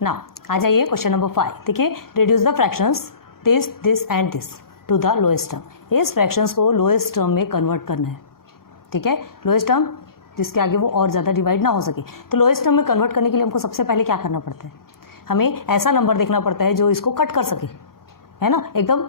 ना आ जाइए question number 5। देखिए, reduce the fractions this this and this to the lowest term. इस fractions को लोएस्ट टर्म में कन्वर्ट करना है, ठीक है। लोएस्ट टर्म जिसके आगे वो और ज़्यादा डिवाइड ना हो सके, तो लोएस्ट टर्म में कन्वर्ट करने के लिए हमको सबसे पहले क्या करना पड़ता है, हमें ऐसा नंबर देखना पड़ता है जो इसको कट कर सके, है ना, एकदम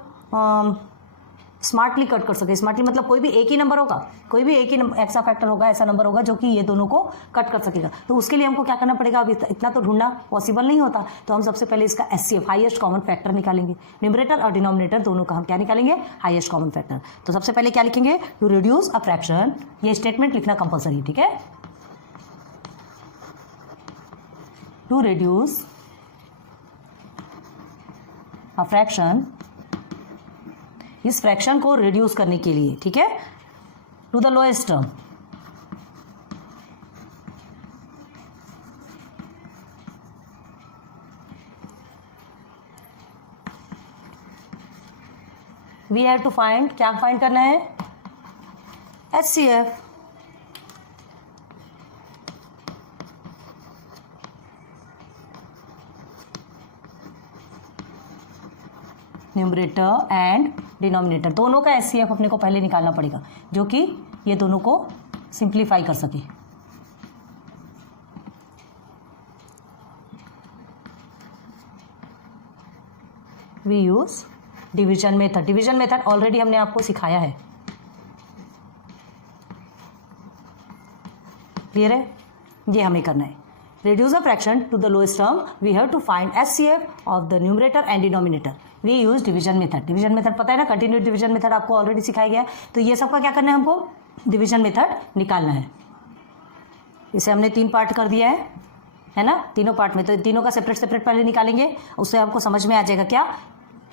स्मार्टली कट कर सके। स्मार्टली मतलब कोई भी एक ही नंबर होगा, कोई भी एक ही ऐसा फैक्टर होगा, ऐसा नंबर होगा जो कि ये दोनों को कट कर सकेगा। तो उसके लिए हमको क्या करना पड़ेगा, अब इतना तो ढूंढना पॉसिबल नहीं होता, तो हम सबसे पहले इसका HCF हाईएस्ट कॉमन फैक्टर निकालेंगे। न्यूमरेटर और डिनोमिनेटर दोनों का हम क्या निकालेंगे, हाईएस्ट कॉमन फैक्टर। तो सबसे पहले क्या लिखेंगे, टू रिड्यूस अ फ्रैक्शन, ये स्टेटमेंट लिखना कंपल्सरी, ठीक है। टू रिड्यूस अ फ्रैक्शन, इस फ्रैक्शन को रिड्यूस करने के लिए, ठीक है, to the lowest term, we have to find, क्या फाइंड करना है, HCF। न्यूमरेटर एंड डिनोमिनेटर दोनों का HCF अपने को पहले निकालना पड़ेगा, जो कि ये दोनों को सिंप्लीफाई कर सके। We use division method. Division method already हमने आपको सिखाया है, क्लियर है। ये हमें करना है, reduce a fraction to the lowest term, we have to find HCF of the numerator and denominator. We use division method. Division method पता है ना, कंटिन्यूड डिवीजन मेथड आपको ऑलरेडी सिखाया गया है। तो ये सबका क्या करना है, हमको डिवीजन मेथड निकालना है। इसे हमने 3 पार्ट कर दिया है ना, तीनों पार्ट में। तो तीनों का सेपरेट सेपरेट पहले निकालेंगे, उससे आपको समझ में आ जाएगा क्या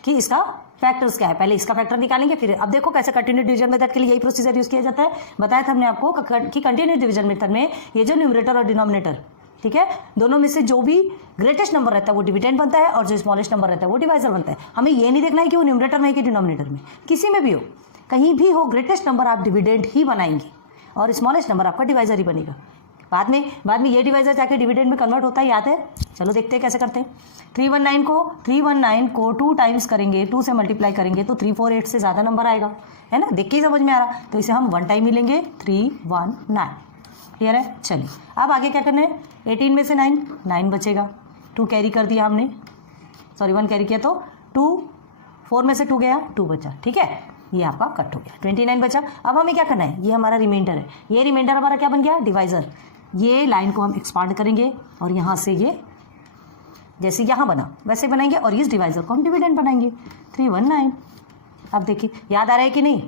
कि इसका फैक्टर्स क्या है। पहले इसका फैक्टर निकालेंगे, फिर अब देखो कैसे कंटिन्यूड डिवीजन मेथड के लिए यही प्रोसीजर यूज किया जाता है। बताया था हमने आपको कि कंटिन्यूड डिवीजन मेथड में ये जो न्यूमरेटर और डिनोमिनेटर, ठीक है, दोनों में से जो भी ग्रेटेस्ट नंबर रहता है वो डिविडेंड बनता है, और जो स्मॉलेस्ट नंबर रहता है वो डिवाइजर बनता है। हमें ये नहीं देखना है कि वो न्यूमरेटर में है कि डिनोमिनेटर में, किसी में भी हो, कहीं भी हो, ग्रेटेस्ट नंबर आप डिविडेंड ही बनाएंगे और स्मॉलेस्ट नंबर आपका डिवाइजर ही बनेगा। बाद में ये डिवाइजर जाके डिविडेंड में कन्वर्ट होता है, याद है। चलो देखते हैं कैसे करते हैं। 319 को 2 टाइम्स करेंगे, 2 से मल्टीप्लाई करेंगे तो 348 से ज़्यादा नंबर आएगा, है ना, देख के ही समझ में आ रहा। तो इसे हम 1 टाइम ही लेंगे, 319, क्लियर है। चलिए अब आगे क्या करना है, 18 में से 9 बचेगा, 2 कैरी कर दिया हमने, सॉरी 1 कैरी किया तो 2, 4 में से 2 गया, 2 बचा, ठीक है, ये आपका कट हो गया, 29 बचा। अब हमें क्या करना है, ये हमारा रिमाइंडर है, ये रिमाइंडर हमारा क्या बन गया, डिवाइजर। ये लाइन को हम एक्सपांड करेंगे और यहाँ से ये जैसे यहाँ बना वैसे बनाएंगे, और इस डिवाइजर को हम डिविडेंड बनाएंगे, 319। अब देखिए याद आ रहा है कि नहीं,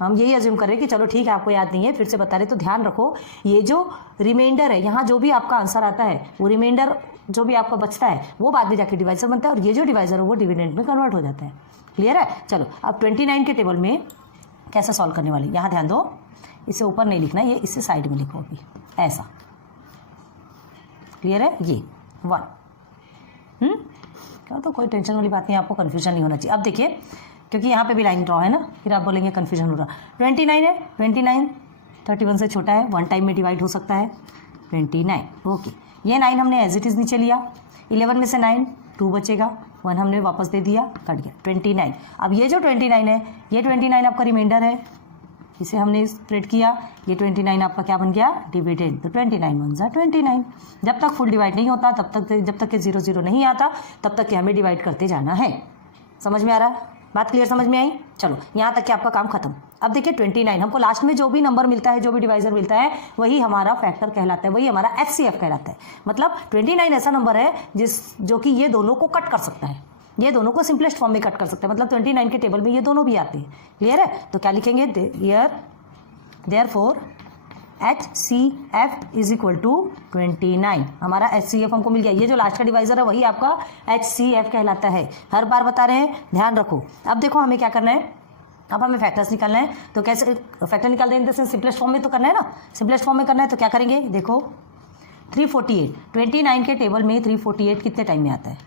हम यही अज्यूम कर रहे हैं कि चलो ठीक है आपको याद नहीं है, फिर से बता रहे। तो ध्यान रखो, ये जो रिमाइंडर है, यहाँ जो भी आपका आंसर आता है वो रिमाइंडर जो भी आपका बचता है वो बाद में जाके डिवाइजर बनता है, और ये जो डिवाइजर है वो डिविडेंड में कन्वर्ट हो जाता है, क्लियर है। चलो अब 29 के टेबल में कैसे सॉल्व करने वाले, यहाँ ध्यान दो, इसे ऊपर नहीं लिखना, ये इससे साइड में लिखो अभी, ऐसा, क्लियर है। ये 1 क्या, तो कोई टेंशन वाली बात नहीं, आपको कन्फ्यूजन नहीं होना चाहिए। अब देखिए, क्योंकि यहाँ पे भी लाइन ड्रॉ है ना, फिर आप बोलेंगे कन्फ्यूजन हो रहा। 29 है, 29 31 से छोटा है, 1 टाइम में डिवाइड हो सकता है, 29, ओके। ये 9 हमने एज इट इज़ नीचे लिया, 11 में से 9, 2 बचेगा, 1 हमने वापस दे दिया, कट गया, 29। अब ये जो 29 है, ये 29 आपका रिमाइंडर है, इसे हमने स्प्रेड किया, ये 29 आपका क्या बन गया, डिविडेंड। तो 29 1 जा 29। जब तक फुल डिवाइड नहीं होता तब तक, जब तक के 0 0 नहीं आता तब तक के हमें डिवाइड करते जाना है। समझ में आ रहा है बात, क्लियर समझ में आई। चलो यहाँ तक कि आपका काम खत्म। अब देखिए 29, हमको लास्ट में जो भी नंबर मिलता है, जो भी डिवाइजर मिलता है, वही हमारा फैक्टर कहलाता है, वही हमारा HCF कहलाता है। मतलब 29 ऐसा नंबर है जो कि ये दोनों को कट कर सकता है, ये दोनों को सिंपलेस्ट फॉर्म में कट कर सकता है। मतलब 29 के टेबल में ये दोनों भी आते हैं, क्लियर है। तो क्या लिखेंगे, therefore HCF is equal to 29। हमारा HCF हमको मिल गया, ये जो लास्ट का डिवाइजर है वही आपका HCF कहलाता है। हर बार बता रहे हैं, ध्यान रखो। अब देखो हमें क्या करना है, अब हमें फैक्टर्स निकालना है। तो कैसे फैक्टर निकाल देंगे, सिंपलेस्ट फॉर्म में तो करना है ना, सिंपलेस्ट फॉर्म में करना है। तो क्या करेंगे, देखो 348, 29 के टेबल में 348 कितने टाइम में आता है।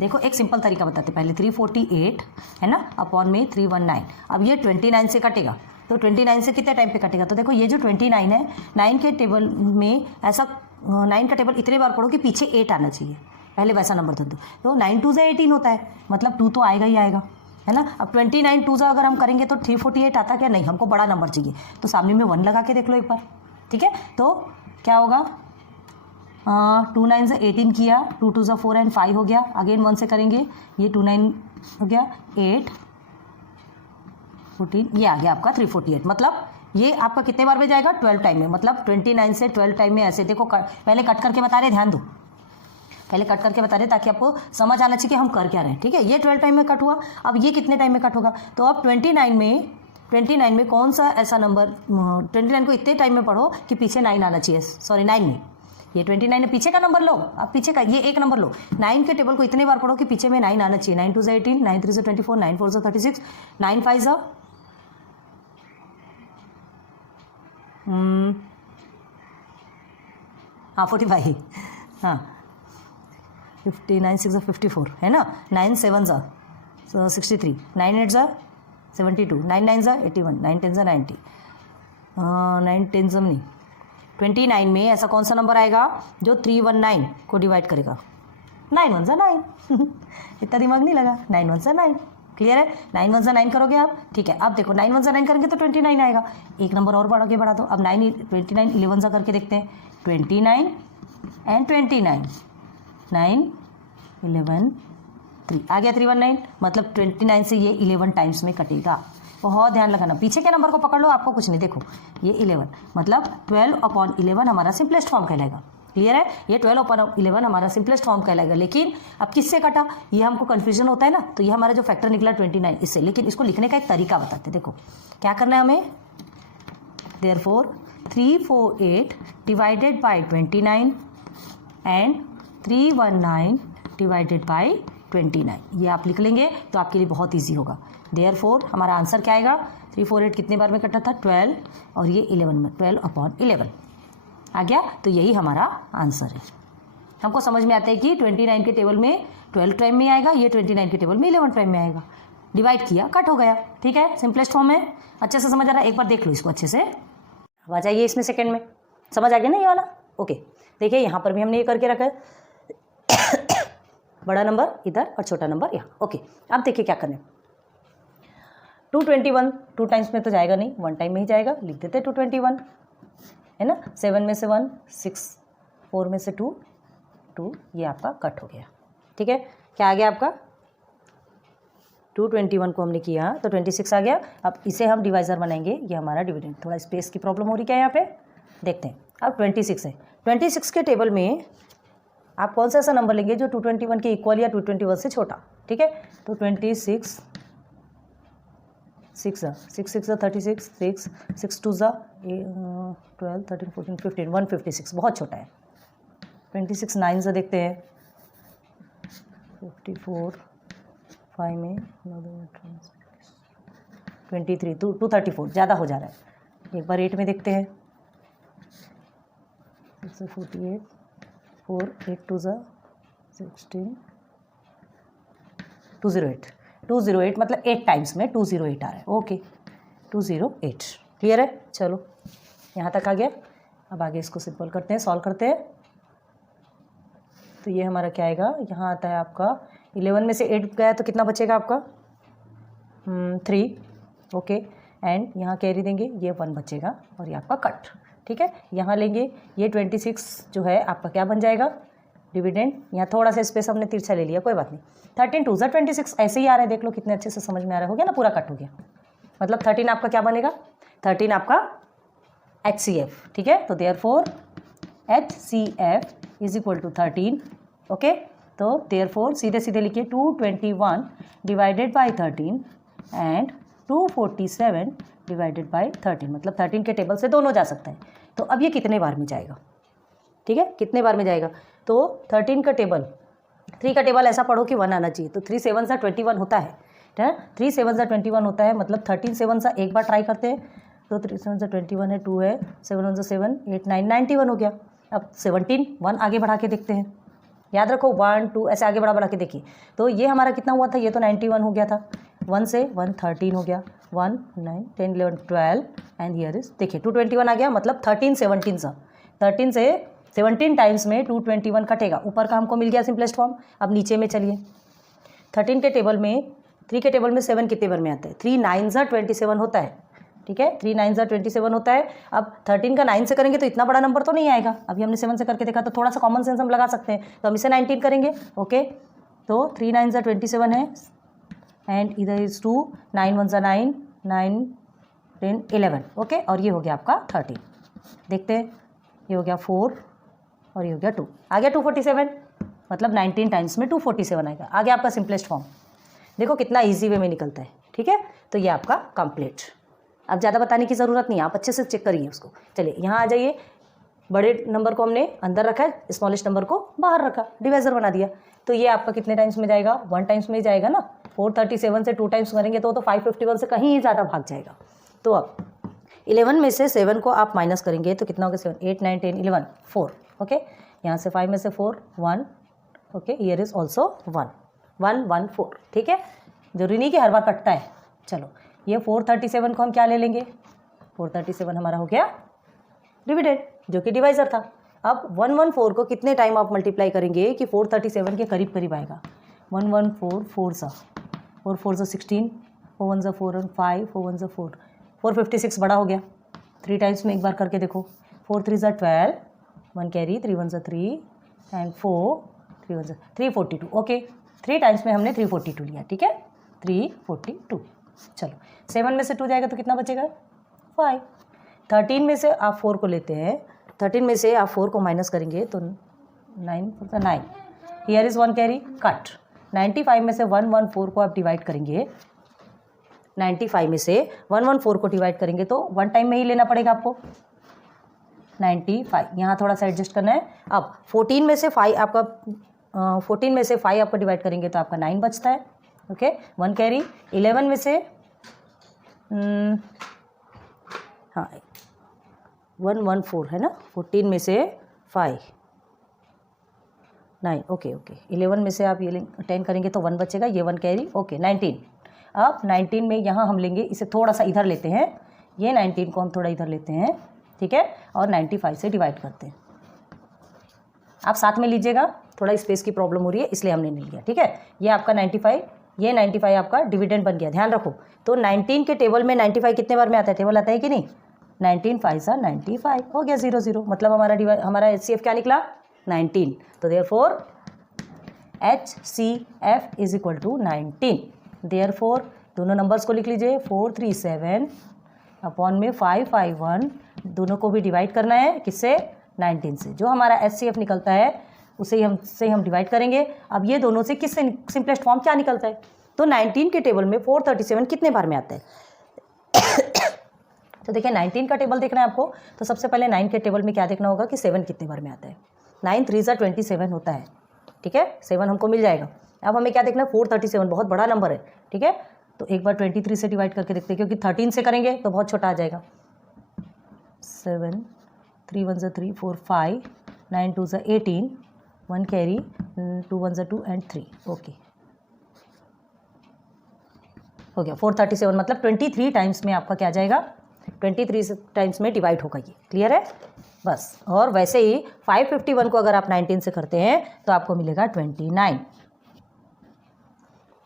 देखो एक सिंपल तरीका बताते पहले, 348 है ना, अपॉन में 319। अब ये 29 से कटेगा, तो 29 से कितने टाइम पे कटेगा। तो देखो ये जो 29 है, 9 के टेबल में ऐसा 9 का टेबल इतने बार पढ़ो कि पीछे 8 आना चाहिए, पहले वैसा नंबर दे दो। तो 9 2 18 होता है, मतलब 2 तो आएगा ही आएगा, है ना। अब 29 2 अगर हम करेंगे तो 348 आता क्या, नहीं, हमको बड़ा नंबर चाहिए, तो सामने में 1 लगा के देख लो एक बार, ठीक है। तो क्या होगा, 2 9 से 18 किया, 2 2 से 4 एंड 5 हो गया, अगेन 1 से करेंगे, ये 2 9 हो गया, 8 14, ये आ गया आपका 348। मतलब ये आपका कितने बार में जाएगा, 12 टाइम में। मतलब 29 से 12 टाइम में ऐसे देखो, पहले कट करके बता रहे, ध्यान दो, पहले कट करके बता रहे ताकि आपको समझ आना चाहिए कि हम कर क्या रहे हैं, ठीक है। ये 12 टाइम में कट हुआ, अब ये कितने टाइम में कट होगा, तो अब 29 में कौन सा ऐसा नंबर, 29 को इतने टाइम में पढ़ो कि पीछे 9 आना चाहिए, सॉरी 9 में, ये 29 है, पीछे का नंबर लो, अब पीछे का ये एक नंबर लो, 9 के टेबल को इतने बार पढ़ो कि पीछे में 9 आना चाहिए। 9 2 से 18, 9 3 से 24, 9 4 से 36, 9 5 से हाँ 45, हाँ 59 6 54 है ना, 9 7 सा 63, 9 8 सा 72, 9 9 सा 81, 9 10 सा 90, 9 10 सा नहीं, 29 में ऐसा कौन सा नंबर आएगा जो 319 को डिवाइड करेगा, 9 1 सा 9 इतना दिमाग नहीं लगा, 9 1 सा 9, क्लियर है। 9 1 सा 9 करोगे आप, ठीक है। अब देखो 9 1 सा 9 करेंगे तो 29 आएगा, एक नंबर और बढ़ा के बढ़ा दो। अब 9 29 11 सा करके देखते हैं, 29 एंड 29, 9 11 3 आ गया, 319, मतलब 29 से ये 11 टाइम्स में कटेगा। बहुत ध्यान लगाना, पीछे के नंबर को पकड़ लो, आपको कुछ नहीं, देखो ये 11, मतलब 12/11 हमारा सिंपलेस्ट फॉर्म कहलाएगा, क्लियर है। ये 12/11 हमारा सिंपलेस्ट फॉर्म कहलाएगा। लेकिन अब किससे कटा, ये हमको कन्फ्यूजन होता है ना, तो ये हमारा जो फैक्टर निकला 29 इससे, लेकिन इसको लिखने का एक तरीका बताते हैं। देखो क्या करना है हमें, therefore 348 divided by 29 and 319 divided by 29, ये आप लिख लेंगे तो आपके लिए बहुत ईजी होगा। देयरफॉर हमारा आंसर क्या आएगा, 348 कितने बार में कटा था, 12, और ये 11 में, 12/11 आ गया। तो यही हमारा आंसर है। हमको समझ में आता है कि 29 के टेबल में 12 टाइम में आएगा, ये 29 के टेबल में 11 टाइम में आएगा, डिवाइड किया कट हो गया, ठीक है, सिंपलेस्ट फॉर्म है। अच्छे से समझ आ रहा है, एक बार देख लो इसको अच्छे से। अब आ जाइए इसमें सेकेंड में, समझ आ गया ना ये वाला, ओके। देखिए यहाँ पर भी हमने ये करके रखा है, बड़ा नंबर इधर और छोटा नंबर यहाँ, ओके। अब देखिए क्या करें, 221 2 टाइम्स में तो जाएगा नहीं, 1 टाइम में ही जाएगा, लिख देते 221, है ना। 7 में से 1 6, 4 में से 2 2, ये आपका कट हो गया, ठीक है। क्या आ गया आपका, 221 को हमने किया तो 26 आ गया। अब इसे हम डिवाइज़र बनाएंगे, ये हमारा डिविडेंड। थोड़ा स्पेस की प्रॉब्लम हो रही क्या यहाँ पे, देखते हैं। अब 26 है, 26 के टेबल में आप कौन सा ऐसा नंबर लेंगे जो 221 के इक्वल या 221 से छोटा, ठीक है। तो 26 6 6 36, 6 6 2 12 13 14 15 156, बहुत छोटा है। 26 9 से देखते हैं, 54 5 में 23 234, ज़्यादा हो जा रहा है। एक बार 8 में देखते हैं, 48 4 8 2 16 208 मतलब 8 टाइम्स में 208 आ रहा है, ओके 208, क्लियर है। चलो यहाँ तक आ गया। अब आगे इसको सिंपल करते हैं, सॉल्व करते हैं। तो ये हमारा क्या आएगा, यहाँ आता है आपका 11 में से 8 गया तो कितना बचेगा आपका 3, ओके। एंड यहाँ कैरी देंगे, ये 1 बचेगा और ये आपका कट, ठीक है। यहाँ लेंगे, ये 26 जो है आपका क्या बन जाएगा, डिविडेंड। यहाँ थोड़ा सा स्पेस हमने तिरछा ले लिया, कोई बात नहीं। 13 2 26 ऐसे ही आ रहा है, देख लो कितने अच्छे से समझ में आ रहा है, हो गया ना, पूरा कट हो गया। मतलब 13 आपका क्या बनेगा, 13 आपका HCF, ठीक है। तो therefore HCF is equal to 13, okay. तो देयरफॉर सीधे सीधे लिखिए 221 divided by 13 and 247 divided by 13, मतलब 13 के टेबल से दोनों जा सकता है। तो अब ये कितने बार में जाएगा, ठीक है, कितने बार में जाएगा। तो 13 का टेबल, 3 का टेबल ऐसा पढ़ो कि 1 आना चाहिए। तो 3 7 सा 21 होता है, ठीक है। 3 7 सा 21 होता है, मतलब 13 7 सा एक बार ट्राई करते हैं। तो 3 7 सा 21 है, 2 है, 7 1 सा 7 8 9 91 हो गया। अब 17 1 आगे बढ़ा के देखते हैं, याद रखो 1 2 ऐसे आगे बढ़ा के देखिए। तो ये हमारा कितना हुआ था, ये तो 91 हो गया था। 1 से 1 13 हो गया, 1 9 10 11 12 एंड हियर इज देखिए 221 आ गया, मतलब 13 17 सा 13 से 17 टाइम्स में 221 कटेगा, ऊपर का हमको मिल गया सिंपलेस्ट फॉर्म। अब नीचे में चलिए, 13 के टेबल में 3 के टेबल में 7 कितने बार में आता है? 3 9s are 27 होता है, ठीक है, 3 9s are 27 होता है। अब 13 का 9 से करेंगे तो इतना बड़ा नंबर तो नहीं आएगा, अभी हमने 7 से करके देखा तो थोड़ा सा कॉमन सेंस हम लगा सकते हैं, तो हम इसे 19 करेंगे। ओके, तो 3 9s are 27 है, एंड इधर इज 2, 9 1s are 9, 9 10 11। ओके, और ये हो गया आपका 13। देखते हैं, ये हो गया 4 और ये हो गया 2, आ गया 247, मतलब 19 टाइम्स में 247 आएगा। आ गया आपका सिंपलेस्ट फॉर्म। देखो कितना ईजी वे में निकलता है, ठीक है। तो ये आपका कंप्लीट, अब ज़्यादा बताने की ज़रूरत नहीं है, आप अच्छे से चेक करिए उसको। चलिए यहाँ आ जाइए, बड़े नंबर को हमने अंदर रखा है, स्मॉलेस्ट नंबर को बाहर रखा, डिवाइजर बना दिया। तो ये आपका कितने टाइम्स में जाएगा? 1 टाइम्स में जाएगा ना। 437 से 2 टाइम्स करेंगे तो 551 से कहीं ज़्यादा भाग जाएगा। तो अब 11 में से 7 को आप माइनस करेंगे तो कितना होगा? 7 8 9 10 11 4। ओके, यहाँ से 5 में से 4 1। ओके, हियर इज ऑल्सो 1 1 1 4, ठीक है, जरूरी नहीं कि हर बार कटता है। चलो, ये 437 को हम क्या ले लेंगे? 437 हमारा हो गया डिविडेंड, जो कि डिवाइजर था। अब 114 को कितने टाइम आप मल्टीप्लाई करेंगे कि 437 के करीब करीब आएगा? 114 4 सा 4 4 सा 16, 4 1 सा 4 1 5, 4 1 सा 4, 456 बड़ा हो गया। 3 टाइम्स में एक बार करके देखो, 4 3 सा 12, 1 कैरी, 3 1 सा 3 एंड 4 3 1 सा 342। ओके, 3 टाइम्स में हमने 342 लिया, ठीक है, 342। चलो, 7 में से 2 जाएगा तो कितना बचेगा? 5। 13 में से आप 4 को लेते हैं, 13 में से आप 4 को माइनस करेंगे तो 9 9, हियर इज़ 1 कैरी, कट। 95 में से 114 को आप डिवाइड करेंगे, 95 में से 114 को डिवाइड करेंगे तो 1 टाइम में ही लेना पड़ेगा आपको। 95, यहाँ थोड़ा सा एडजस्ट करना है। अब 14 में से 5 आपका 14 में से 5 आपको डिवाइड करेंगे तो आपका 9 बचता है। Okay, 1 carry. 11 में से हाँ 114 है ना, 14 में से 5 9। ओके ओके, 11 में से आप ये 10 करेंगे तो 1 बचेगा, ये 1 कैरी। ओके, 19। अब 19 में यहाँ हम लेंगे, इसे थोड़ा सा इधर लेते हैं, ये 19 को हम थोड़ा इधर लेते हैं, ठीक है, और 95 से डिवाइड करते हैं। आप साथ में लीजिएगा, थोड़ा स्पेस की प्रॉब्लम हो रही है इसलिए हमने नहीं लिया, ठीक है। ये आपका 95, ये 95 आपका डिविडेंड बन गया, ध्यान रखो। तो 19 के टेबल में 95 कितने बार में आता है? टेबल आता है कि नहीं? 19 5 सा 95 हो गया 0 0, मतलब हमारा HCF क्या निकला? 19। तो therefore HCF is equal to 19। Therefore दोनों नंबर्स को लिख लीजिए, 437 अपॉन में 551, दोनों को भी डिवाइड करना है, किससे? 19 से। जो हमारा HCF निकलता है उसे हम डिवाइड करेंगे। अब ये दोनों से किससे सिंपलेस्ट फॉर्म क्या निकलता है? तो 19 के टेबल में 437 कितने बार में आता है? तो देखिए 19 का टेबल देखना है आपको, तो सबसे पहले 9 के टेबल में क्या देखना होगा कि 7 कितने बार में आता है। 9 3 सा 27 होता है, ठीक है, 7 हमको मिल जाएगा। अब हमें क्या देखना है? 437 बहुत बड़ा नंबर है, ठीक है, तो एक बार 23 से डिवाइड करके देखते हैं, क्योंकि 13 से करेंगे तो बहुत छोटा आ जाएगा। 7 3 1 सा 3 4 5 9 2 सा 18, 1 कैरी, 2 1 सा 2 एंड 3। ओके, हो गया 437, मतलब 23 टाइम्स में आपका क्या जाएगा? 23 टाइम्स में डिवाइड होगा। ये क्लियर है बस। और वैसे ही 551 को अगर आप 19 से करते हैं तो आपको मिलेगा 29।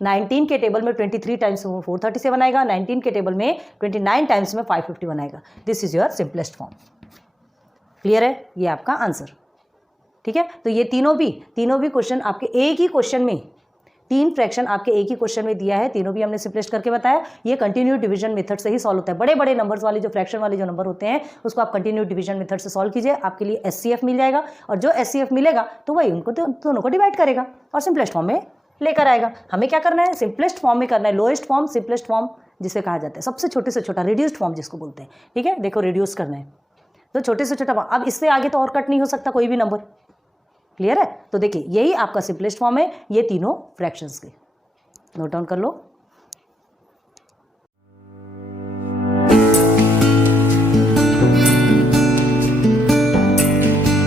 19 के टेबल में 23 टाइम्स में 437 आएगा, 19 के टेबल में 29 टाइम्स में 551 आएगा। This is your simplest form. Clear है? ये आपका आंसर, ठीक है। तो ये तीनों भी क्वेश्चन आपके एक ही क्वेश्चन में, 3 फ्रैक्शन आपके एक ही क्वेश्चन में दिया है, तीनों भी हमने सिंपलेस्ट करके बताया। ये कंटिन्यू डिवीजन मेथड से ही सॉल्व होता है। बड़े बड़े नंबर्स वाले जो फ्रैक्शन वाले जो नंबर होते हैं उसको आप कंटिन्यू डिवीजन मेथड से सॉल्व कीजिए, आपके लिए HCF मिल जाएगा, और जो HCF मिलेगा तो वही उनको दोनों को डिवाइड करेगा और सिंपलेस्ट फॉर्म में लेकर आएगा। हमें क्या करना है? सिंपलेस्ट फॉर्म में करना है, लोएस्ट फॉर्म, सिंपलेस्ट फॉर्म जिसे कहा जाता है, सबसे छोटे से छोटा, रिड्यूस्ड फॉर्म जिसको बोलते हैं, ठीक है। देखो रिड्यूस करना है तो छोटे से छोटा, अब इससे आगे तो और कट नहीं हो सकता कोई भी नंबर। क्लियर है? तो देखिए यही आपका सिंपलेस्ट फॉर्म है, ये तीनों फ्रैक्शंस के। नोट डाउन कर लो।